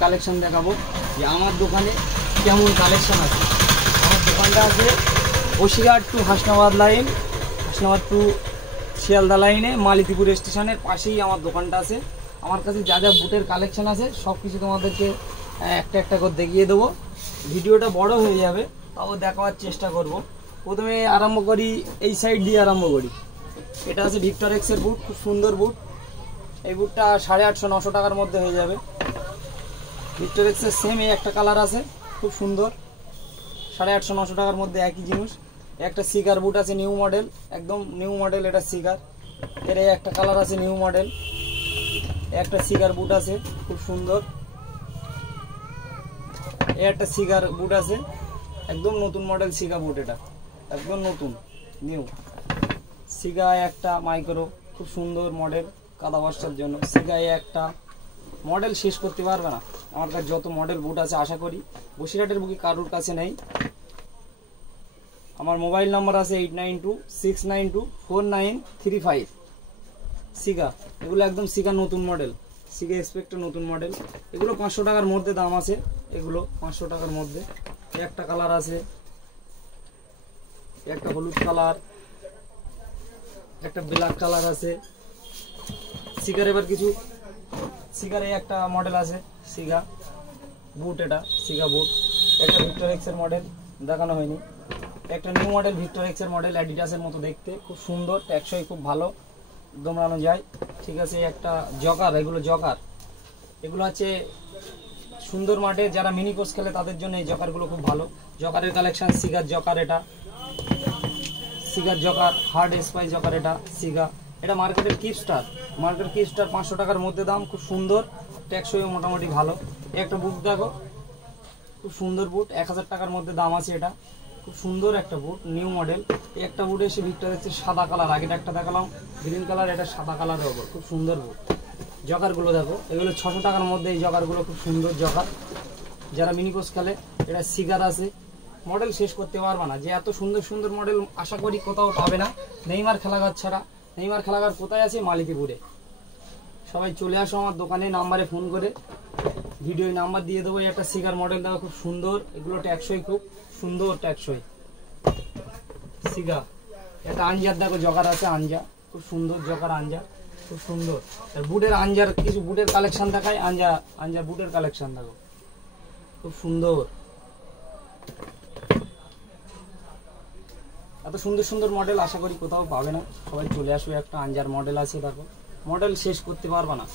Collection দেখাবো যে আমার দোকানে কেমন কালেকশন আছে। আমার দোকানটা আছে Basirhat to Hasnabad line, Hasnabad to Sealdah লাইনে মালিতিপুর স্টেশনের পাশেই আমার দোকানটা আছে। আমার কাছে যা যা বুটের কালেকশন আছে সব কিছু তোমাদেরকে একটা একটা করে দেখিয়ে দেবো। ভিডিওটা বড় হয়ে যাবে, তাও দেখাবার চেষ্টা করব। প্রথমে আরম্ভ করি, এই সাইড দিয়ে আরম্ভ করি। এটা আছে ভিক্টর এক্সের বুট, খুব সুন্দর বুট। এই বুটটা 850-900 টাকার মধ্যে হয়ে যাবে। ভিক্টর এক্সের সেম এই একটা কালার আছে, খুব সুন্দর, 850-900 টাকার মধ্যে একই জিনিস। একটা সিগার বুট আছে নিউ মডেল, একদম নিউ মডেল, এটা সিগার। এর এই একটা কালার আছে নিউ মডেল, একটা সিগার বুট আছে খুব সুন্দর। এই একটা সিগার বুট আছে, একদম নতুন মডেল সিগা বুট, এটা একদম নতুন নিউ সিগা। একটা মাইক্রো, খুব সুন্দর মডেল, কাদা বর্ষার জন্য সিগায় একটা মডেল শেষ করতে পারবে না। আমার কাছে যত মডেল বুট আছে আশা করি বসিরহাটের বুকে কারোর কাছে নেই। আমার মোবাইল নাম্বার আছে 8926924935। সিগা, এগুলো একদম সিগা নতুন মডেল, সিগা এক্সপেক্টের নতুন মডেল। এগুলো 500 টাকার মধ্যে দাম আছে, এগুলো 500 টাকার মধ্যে। একটা কালার আছে, একটা হলুদ কালার, একটা ব্ল্যাক কালার আছে। সিগার এবার কিছু সিগারে একটা মডেল আছে সিগা বুট, এটা সিগা বুট। একটা ভিক্টর এক্সের মডেল দেখানো হয়নি, একটা নিউ মডেল ভিক্টর এক্সের মডেল, অ্যাডিডাসের মতো দেখতে, খুব সুন্দর, টেকসই, খুব ভালো, দমড়ানো যায়। ঠিক আছে, একটা জকার, এগুলো জকার, এগুলো হচ্ছে সুন্দর মাঠে যারা মিনি কোর্স খেলে তাদের জন্য এই জকারগুলো খুব ভালো। জকারের কালেকশন সিগার জকার, এটা cigar joker, hard spice joker, এটা সিগা। এটা মার্কেটের কিপস্টার, মার্কেট কিপস্টার 500 টাকার মধ্যে দাম, খুব সুন্দর, টেকসই, মোটামুটি ভালো। একটা বুট দেখো, খুব সুন্দর বুট, 1000 টাকার মধ্যে দাম আছে। এটা খুব সুন্দর একটা বুট, নিউ মডেল। এই একটা বুট এসে ভিক্টর এক্স সাদা কালার, আগেটা একটা দেখালাম গ্রিন কালার, এটা সাদা কালারের ওপর, খুব সুন্দর বুট। জকারগুলো দেখো, এগুলো 600 টাকার মধ্যে এই জকারগুলো, খুব সুন্দর জকার, যারা মিনি কোর্স খেলে। এটা সিগার আছে, মডেল শেষ করতে পারবে না, যে এত সুন্দর সুন্দর মডেল আশা করি কোথাও পাবে না। নেইমার খেলাঘর ছাড়া, নেইমার খেলাঘর কোথায় আছে? মালিতিপুরে। সবাই চলে আসো আমার দোকানে, নাম্বারে ফোন করে, ভিডিও নাম্বার দিয়ে দেবো। একটা সিগার মডেল দেখো, খুব সুন্দর, এগুলো টেকসই, খুব সুন্দর টেকসই সিগা। একটা আঞ্জার দেখো, জকার আছে আঞ্জা, খুব সুন্দর জকার আঞ্জা, খুব সুন্দর। আর বুটের আঞ্জার কিছু বুটের কালেকশন দেখায়, আঞ্জা বুটের কালেকশন দেখো, খুব সুন্দর। এত সুন্দর সুন্দর মডেল আশা করি কোথাও পাবে না, সবাই চলে আসবে। একটা আঞ্জার মডেল আছে দেখো, মডেল শেষ করতে পারবে না,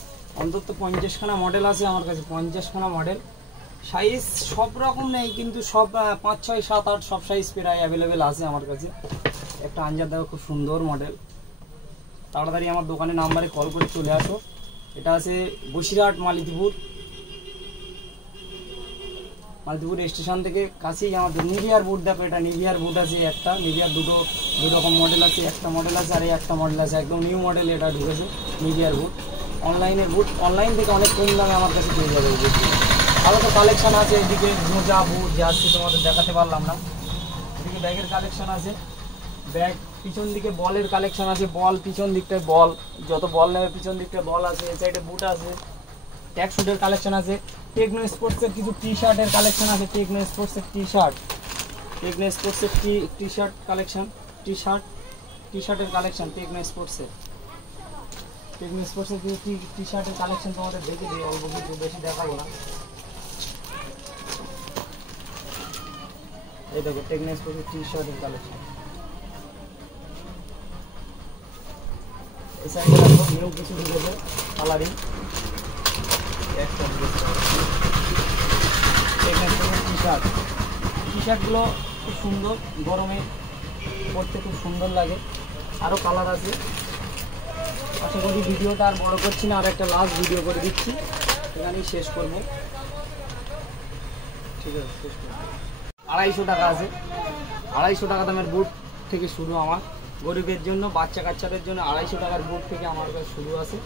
অন্তত 50খানা মডেল আছে আমার কাছে, 50খানা মডেল। সাইজ সব রকম নেই, কিন্তু সব 5, 6, 7, 8 সব সাইজ প্রায় অ্যাভেলেবেল আছে আমার কাছে। একটা আঞ্জার দেখো, খুব সুন্দর মডেল। তাড়াতাড়ি আমার দোকানে নাম্বারে কল করে চলে আসো। এটা আছে বসিরহাট মালিতিপুর স্টেশন থেকে কাছেই আমাদের। নিভিয়ার বুট দেখো, এটা নিভিয়ার বুট আছে একটা, নিভিয়ার দু রকম মডেল আছে, একটা মডেল আছে আর একটা মডেল আছে, একদম নিউ মডেল এটা ঢুকেছে নিভিয়ার বুট। অনলাইনের বুট, অনলাইন থেকে অনেক কম দামে আমার কাছে পেয়ে যাবে। ভালো তো কালেকশন আছে, এদিকে মোজা বুট জার্সি তোমাদের দেখাতে পারলাম না। এদিকে ব্যাগের কালেকশন আছে, ব্যাগ। পিছন দিকে বলের কালেকশন আছে, বল পিছন দিকটায় বল, যত বল নেবে পিছন দিকটায় বল আছে। এই সাইডে বুট আছে, ট্যাগ শুটের কালেকশন আছে। টেকনো স্পোর্টসের কিছু টি শার্টের কালেকশন আছে, টেকনো স্পোর্টসের টি শার্ট, টেকনো স্পোর্টসের টি শার্ট কালেকশন, টি শার্টের কালেকশন টেকনো স্পোর্টসের কিছু টি শার্টের কালেকশন তোমাদের দেখে দিই, অল্প কিছু, বেশি দেখাবো না। এই দেখো টেকনো স্পোর্টসের টি শার্টের কালেকশন। এই সাইডে দেখো নিউ কিছু ঢুকেছে কালারিং, টি শার্টগুলো খুব সুন্দর, গরমে পরতে খুব সুন্দর লাগে। আরও কালার আছে। আশা করি ভিডিওটা আর বড় করছি না, আর একটা লাস্ট ভিডিও করে দিচ্ছি, এখানেই শেষ করব। ঠিক আছে, শেষ করব। 250 টাকা আছে, 250 টাকা দামের বুট থেকে শুরু আমার। গরিবের জন্য, বাচ্চা কাচ্চাদের জন্য 250 টাকার বুট থেকে আমার কাছে শুরু আছে।